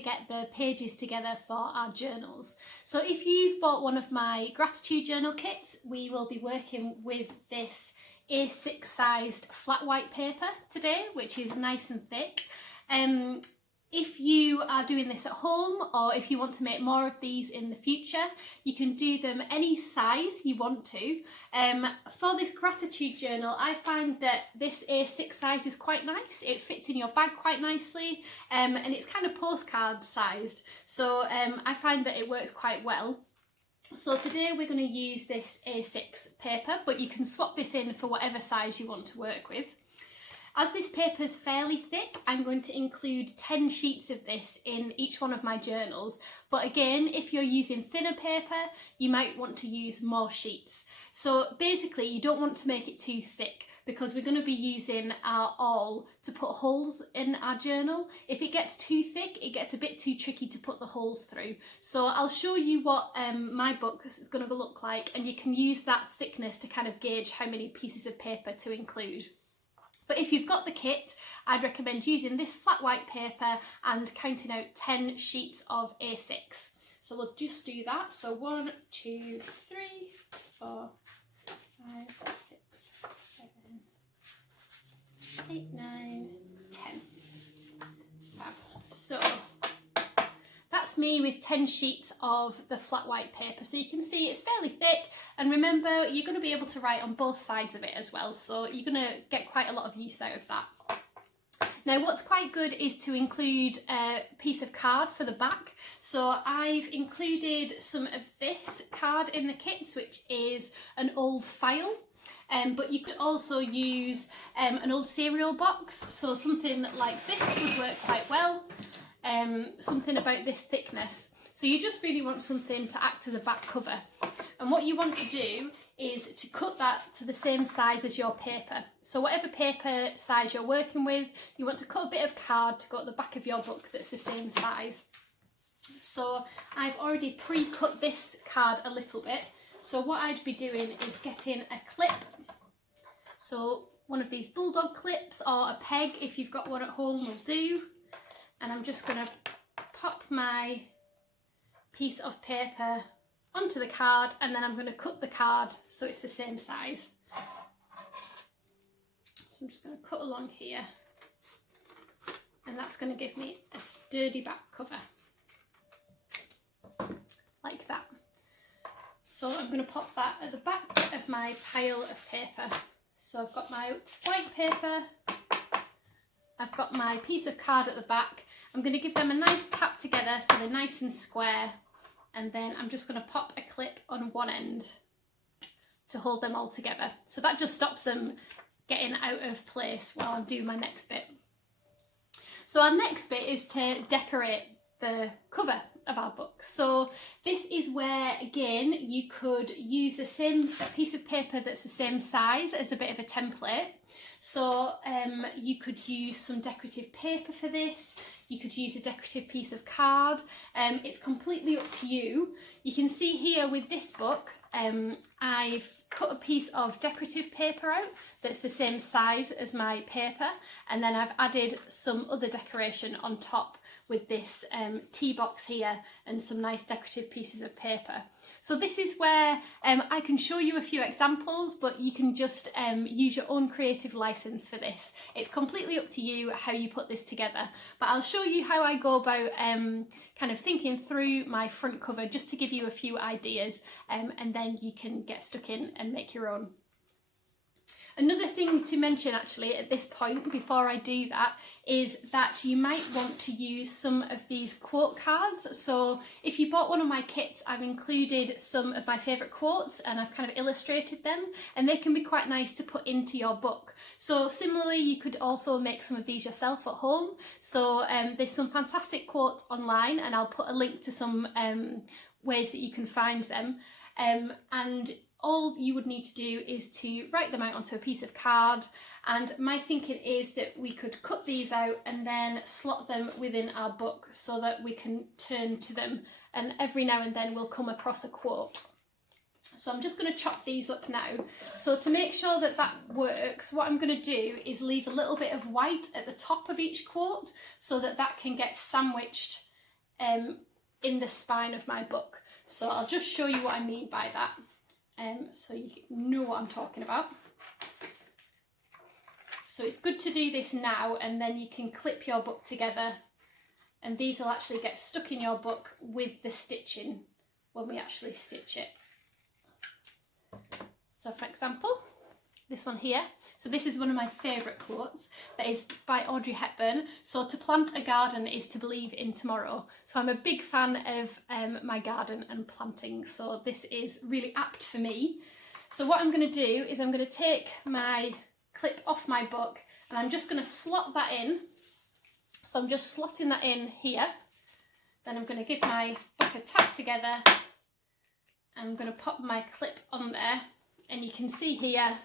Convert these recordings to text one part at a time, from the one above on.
to get the pages together for our journals. So if you've bought one of my gratitude journal kits, we will be working with this A6 sized flat white paper today, which is nice and thick. If you are doing this at home, or if you want to make more of these in the future, you can do them any size you want to. For this gratitude journal, I find that this A6 size is quite nice. It fits in your bag quite nicely, and it's kind of postcard sized. So I find that it works quite well. So today we're going to use this A6 paper, but you can swap this in for whatever size you want to work with. As this paper is fairly thick, I'm going to include 10 sheets of this in each one of my journals. But again, if you're using thinner paper, you might want to use more sheets. So basically, you don't want to make it too thick because we're going to be using our awl to put holes in our journal. If it gets too thick, it gets a bit too tricky to put the holes through. So I'll show you what my book is going to look like, and you can use that thickness to kind of gauge how many pieces of paper to include. But if you've got the kit, I'd recommend using this flat white paper and counting out 10 sheets of A6. So we'll just do that. So 1, 2, 3, 4, 5, 6, 7, 8, 9, 10. Fab. So that's me with 10 sheets of the flat white paper. So you can see it's fairly thick, and remember, you're going to be able to write on both sides of it as well, so you're going to get quite a lot of use out of that. Now what's quite good is to include a piece of card for the back. So I've included some of this card in the kits, which is an old file. But you could also use an old cereal box, so something like this would work quite well. Something about this thickness. So you just really want something to act as a back cover. And what you want to do is to cut that to the same size as your paper. So whatever paper size you're working with, you want to cut a bit of card to go at the back of your book that's the same size. So I've already pre-cut this card a little bit. So what I'd be doing is getting a clip. So one of these bulldog clips, or a peg if you've got one at home will do. And I'm just going to pop my piece of paper onto the card, and then I'm going to cut the card so it's the same size. So I'm just going to cut along here, and that's going to give me a sturdy back cover, like that. So I'm going to pop that at the back of my pile of paper. So I've got my white paper, I've got my piece of card at the back. I'm going to give them a nice tap together so they're nice and square, and then I'm just going to pop a clip on one end to hold them all together. So that just stops them getting out of place while I'm doing my next bit. So our next bit is to decorate the cover of our book. So this is where, again, you could use the same piece of paper that's the same size as a bit of a template. So you could use some decorative paper for this. You could use a decorative piece of card. It's completely up to you. You can see here with this book, I've cut a piece of decorative paper out that's the same size as my paper, and then I've added some other decoration on top with this tea box here and some nice decorative pieces of paper. So this is where I can show you a few examples, but you can just use your own creative license for this. It's completely up to you how you put this together, but I'll show you how I go about kind of thinking through my front cover, just to give you a few ideas, and then you can get stuck in and make your own. Another thing to mention actually at this point, before I do that, is that you might want to use some of these quote cards. So if you bought one of my kits, I've included some of my favourite quotes and I've kind of illustrated them, and they can be quite nice to put into your book. So similarly, you could also make some of these yourself at home. So there's some fantastic quotes online, and I'll put a link to some ways that you can find them. And all you would need to do is to write them out onto a piece of card, and my thinking is that we could cut these out and then slot them within our book so that we can turn to them, and every now and then we'll come across a quote. So I'm just going to chop these up now. So to make sure that that works, what I'm going to do is leave a little bit of white at the top of each quote so that that can get sandwiched in the spine of my book. So I'll just show you what I mean by that, so you know what I'm talking about. So it's good to do this now, and then you can clip your book together, and these will actually get stuck in your book with the stitching when we actually stitch it. So for example, this one here. So this is one of my favourite quotes, that is by Audrey Hepburn. So to plant a garden is to believe in tomorrow. So I'm a big fan of my garden and planting, so this is really apt for me. So what I'm going to do is I'm going to take my clip off my book and I'm just going to slot that in. So I'm just slotting that in here. Then I'm going to give my book a tap together. I'm going to pop my clip on there, and you can see here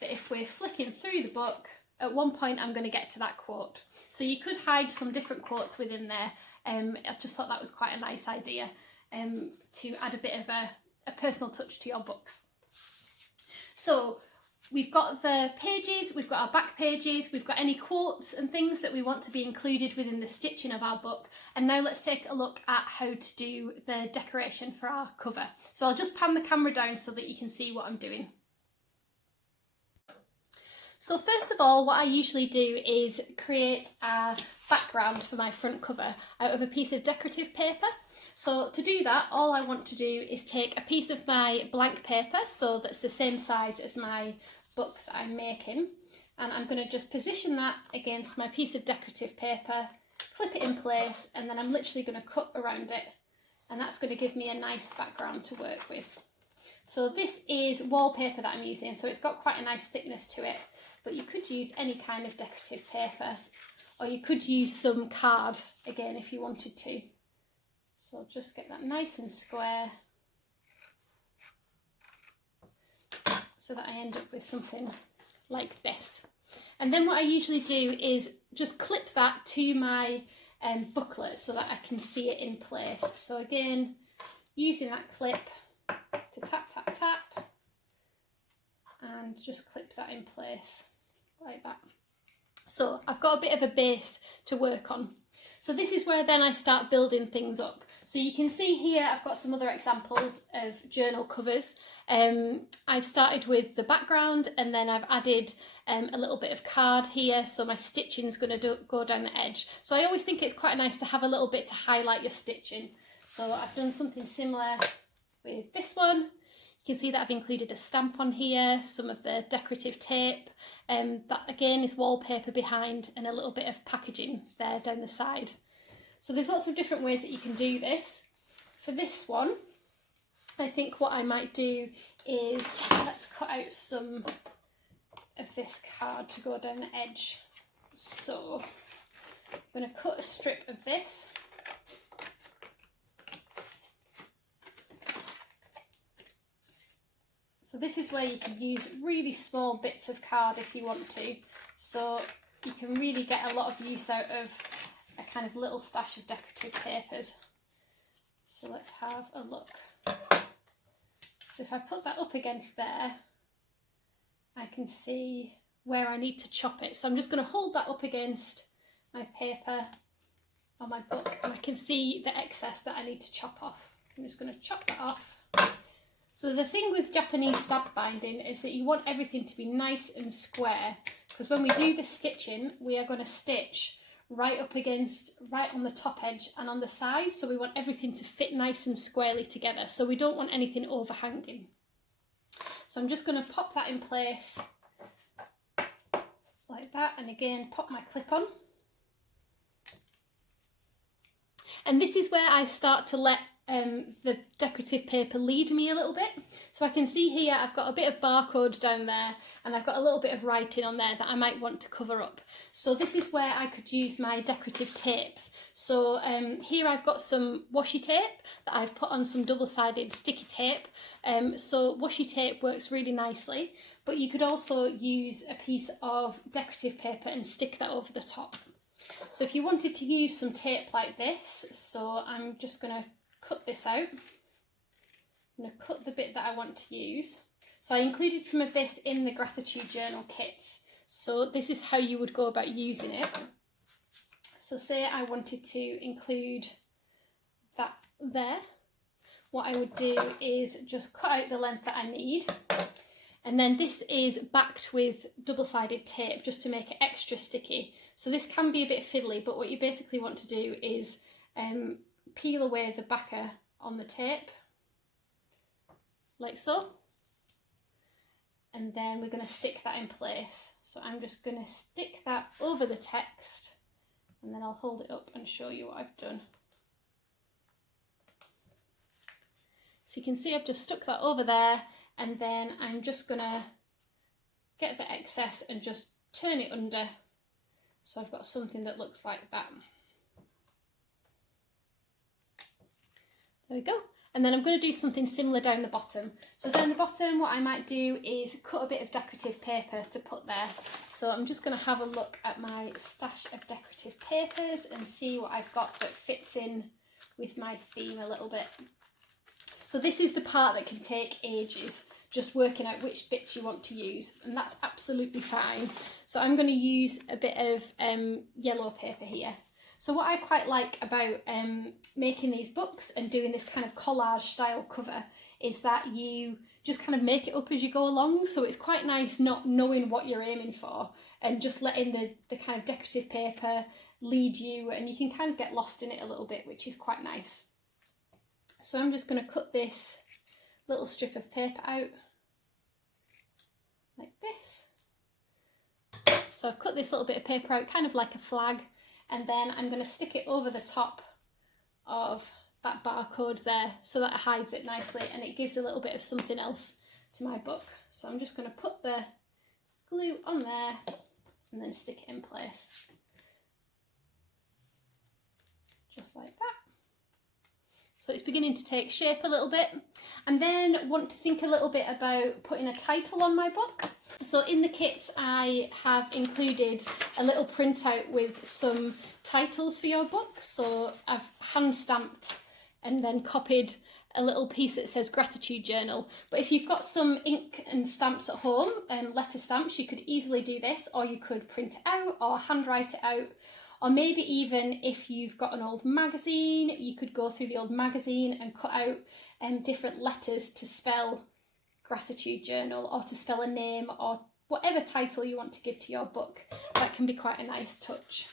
that if we're flicking through the book, at one point I'm going to get to that quote. So you could hide some different quotes within there. I just thought that was quite a nice idea to add a bit of a personal touch to your books. So we've got the pages, we've got our back pages, we've got any quotes and things that we want to be included within the stitching of our book. And now let's take a look at how to do the decoration for our cover. So I'll just pan the camera down so that you can see what I'm doing. So first of all, what I usually do is create a background for my front cover out of a piece of decorative paper. So to do that, all I want to do is take a piece of my blank paper, so that's the same size as my book that I'm making, and I'm going to just position that against my piece of decorative paper, clip it in place, and then I'm literally going to cut around it, and that's going to give me a nice background to work with. So this is wallpaper that I'm using, so it's got quite a nice thickness to it, but you could use any kind of decorative paper, or you could use some card again if you wanted to. So I'll just get that nice and square so that I end up with something like this. And then what I usually do is just clip that to my booklet so that I can see it in place. So again, using that clip to tap, tap, tap, and just clip that in place like that. So I've got a bit of a base to work on. So this is where then I start building things up. So you can see here I've got some other examples of journal covers. I've started with the background, and then I've added a little bit of card here, so my stitching's going to go down the edge. So I always think it's quite nice to have a little bit to highlight your stitching. So I've done something similar with this one. You can see that I've included a stamp on here, some of the decorative tape, that again is wallpaper behind, and a little bit of packaging there down the side. So there's lots of different ways that you can do this. For this one, I think what I might do is, let's cut out some of this card to go down the edge. So I'm going to cut a strip of this. So this is where you can use really small bits of card if you want to. So you can really get a lot of use out of a kind of little stash of decorative papers. So let's have a look. So if I put that up against there, I can see where I need to chop it. So I'm just going to hold that up against my paper on my book, and I can see the excess that I need to chop off. I'm just going to chop that off. So the thing with Japanese stamp binding is that you want everything to be nice and square, because when we do the stitching, we are going to stitch right up against, right on the top edge and on the side, so we want everything to fit nice and squarely together, so we don't want anything overhanging. So I'm just going to pop that in place like that, and again pop my clip on. And this is where I start to let the decorative paper lead me a little bit. So I can see here I've got a bit of barcode down there, and I've got a little bit of writing on there that I might want to cover up. So this is where I could use my decorative tapes. So here I've got some washi tape that I've put on some double-sided sticky tape. So washi tape works really nicely, but you could also use a piece of decorative paper and stick that over the top. So if you wanted to use some tape like this, so I'm just going to cut this out. I'm going to cut the bit that I want to use. So I included some of this in the Gratitude Journal kits. So this is how you would go about using it. So say I wanted to include that there, what I would do is just cut out the length that I need. And then this is backed with double-sided tape just to make it extra sticky. So this can be a bit fiddly, but what you basically want to do is peel away the backer on the tape, like so. And then we're going to stick that in place. So I'm just going to stick that over the text, and then I'll hold it up and show you what I've done. So you can see I've just stuck that over there, and then I'm just going to get the excess and just turn it under, so I've got something that looks like that. There we go. And then I'm going to do something similar down the bottom. So down the bottom, what I might do is cut a bit of decorative paper to put there. So I'm just going to have a look at my stash of decorative papers and see what I've got that fits in with my theme a little bit. So this is the part that can take ages, just working out which bits you want to use, and that's absolutely fine. So I'm going to use a bit of yellow paper here. So what I quite like about making these books and doing this kind of collage style cover is that you just kind of make it up as you go along. So it's quite nice not knowing what you're aiming for and just letting the kind of decorative paper lead you, and you can kind of get lost in it a little bit, which is quite nice. So I'm just going to cut this little strip of paper out like this. So I've cut this little bit of paper out kind of like a flag, and then I'm going to stick it over the top of that barcode there so that it hides it nicely and it gives a little bit of something else to my book. So I'm just going to put the glue on there and then stick it in place, just like that. So it's beginning to take shape a little bit. And then want to think a little bit about putting a title on my book. So in the kits I have included a little printout with some titles for your book. So I've hand stamped and then copied a little piece that says gratitude journal. But if you've got some ink and stamps at home, letter stamps, you could easily do this, or you could print it out or handwrite it out. Or maybe even if you've got an old magazine, you could go through the old magazine and cut out different letters to spell gratitude journal, or to spell a name, or whatever title you want to give to your book. That can be quite a nice touch.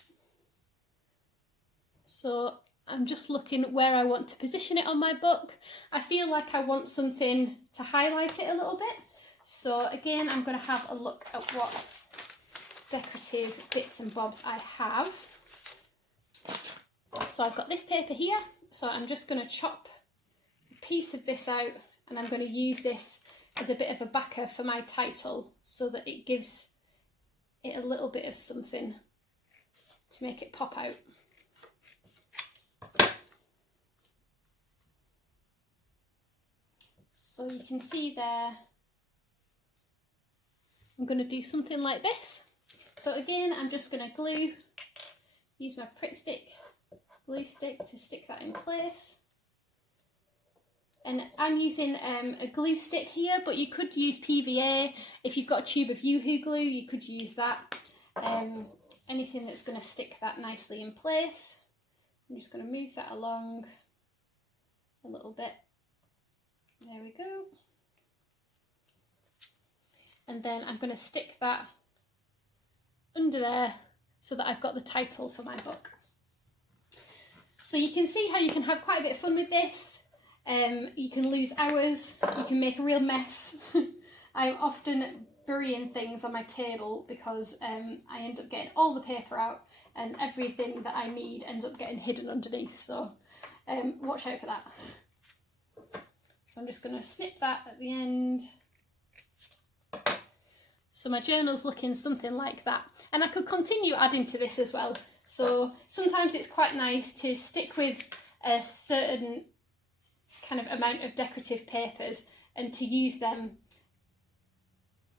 So I'm just looking where I want to position it on my book. I feel like I want something to highlight it a little bit. So again, I'm going to have a look at what decorative bits and bobs I have. So I've got this paper here, so I'm just going to chop a piece of this out, and I'm going to use this as a bit of a backer for my title so that it gives it a little bit of something to make it pop out. So you can see there, I'm going to do something like this. So again, I'm just going to use my Pritt Stick glue stick to stick that in place. And I'm using a glue stick here, but you could use PVA. If you've got a tube of Yoo-Hoo glue, you could use that. Anything that's going to stick that nicely in place. I'm just going to move that along a little bit. There we go. And then I'm going to stick that under there so that I've got the title for my book. So you can see how you can have quite a bit of fun with this. You can lose hours, you can make a real mess. I'm often burying things on my table because I end up getting all the paper out and everything that I need ends up getting hidden underneath. So watch out for that. So I'm just going to snip that at the end. So my journal's looking something like that. And I could continue adding to this as well. So sometimes it's quite nice to stick with a certain kind of amount of decorative papers and to use them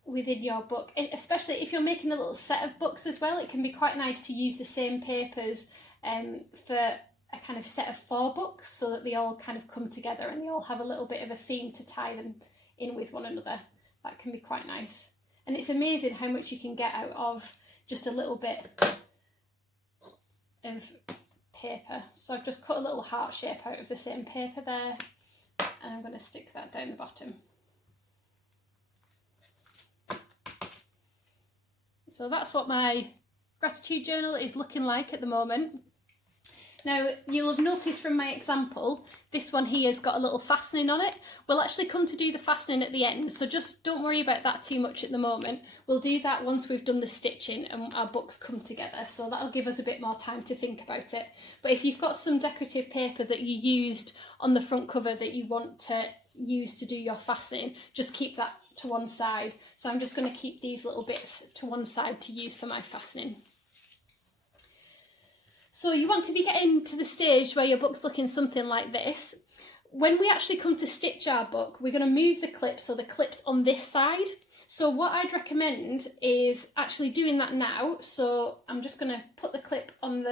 within your book. Especially if you're making a little set of books as well, it can be quite nice to use the same papers for a kind of set of 4 books so that they all kind of come together and they all have a little bit of a theme to tie them in with one another. That can be quite nice. And it's amazing how much you can get out of just a little bit of paper. So I've just cut a little heart shape out of the same paper there, and I'm going to stick that down the bottom. So that's what my gratitude journal is looking like at the moment. Now, you'll have noticed from my example, this one here has got a little fastening on it. We'll actually come to do the fastening at the end, so just don't worry about that too much at the moment. We'll do that once we've done the stitching and our books come together, so that'll give us a bit more time to think about it. But if you've got some decorative paper that you used on the front cover that you want to use to do your fastening, just keep that to one side. So I'm just going to keep these little bits to one side to use for my fastening. So you want to be getting to the stage where your book's looking something like this. When we actually come to stitch our book, we're going to move the clip so the clip's on this side. So what I'd recommend is actually doing that now. So I'm just going to put the clip on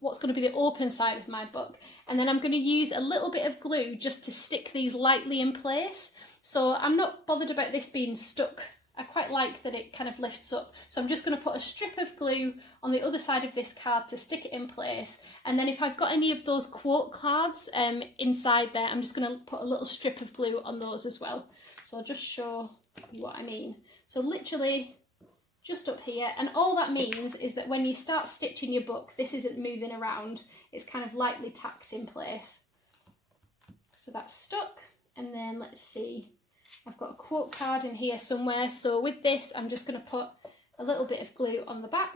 what's going to be the open side of my book, and then I'm going to use a little bit of glue just to stick these lightly in place. So I'm not bothered about this being stuck. I quite like that it kind of lifts up. So I'm just going to put a strip of glue on the other side of this card to stick it in place. And then if I've got any of those quote cards inside there, I'm just going to put a little strip of glue on those as well. So I'll just show you what I mean. So literally just up here. And all that means is that when you start stitching your book, this isn't moving around. It's kind of lightly tacked in place. So that's stuck. And then let's see. I've got a quote card in here somewhere, so with this I'm just going to put a little bit of glue on the back,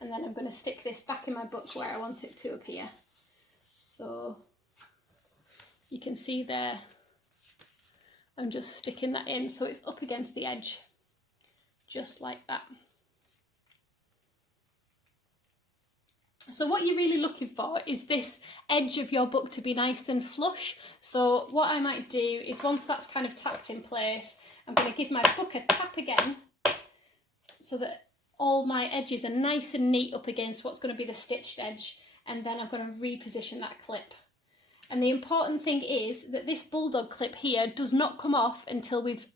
and then I'm going to stick this back in my book where I want it to appear. So you can see there I'm just sticking that in so it's up against the edge, just like that. So what you're really looking for is this edge of your book to be nice and flush. So what I might do is, once that's kind of tacked in place, I'm going to give my book a tap again so that all my edges are nice and neat up against what's going to be the stitched edge, and then I'm going to reposition that clip. And the important thing is that this bulldog clip here does not come off until we've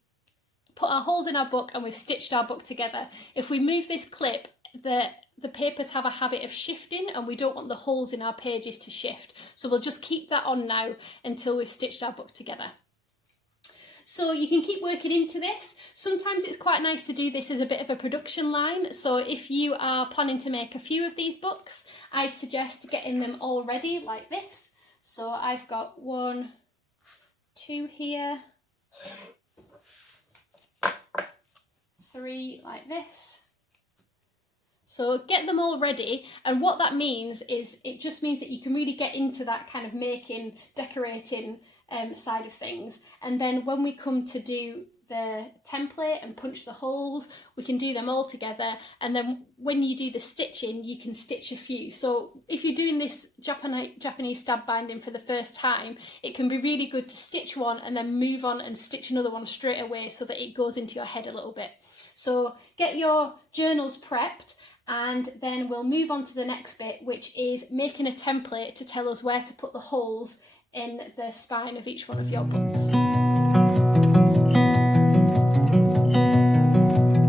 put our holes in our book and we've stitched our book together. If we move this clip, the papers have a habit of shifting, and we don't want the holes in our pages to shift. So we'll just keep that on now until we've stitched our book together. So you can keep working into this. Sometimes it's quite nice to do this as a bit of a production line. So if you are planning to make a few of these books, I'd suggest getting them all ready like this. So I've got 1, 2 here, 3 like this. So get them all ready, and what that means is it just means that you can really get into that kind of making, decorating side of things. And then when we come to do the template and punch the holes, we can do them all together. And then when you do the stitching, you can stitch a few. So if you're doing this Japanese stab binding for the first time, it can be really good to stitch one and then move on and stitch another one straight away so that it goes into your head a little bit. So get your journals prepped, and then we'll move on to the next bit, which is making a template to tell us where to put the holes in the spine of each one of your books.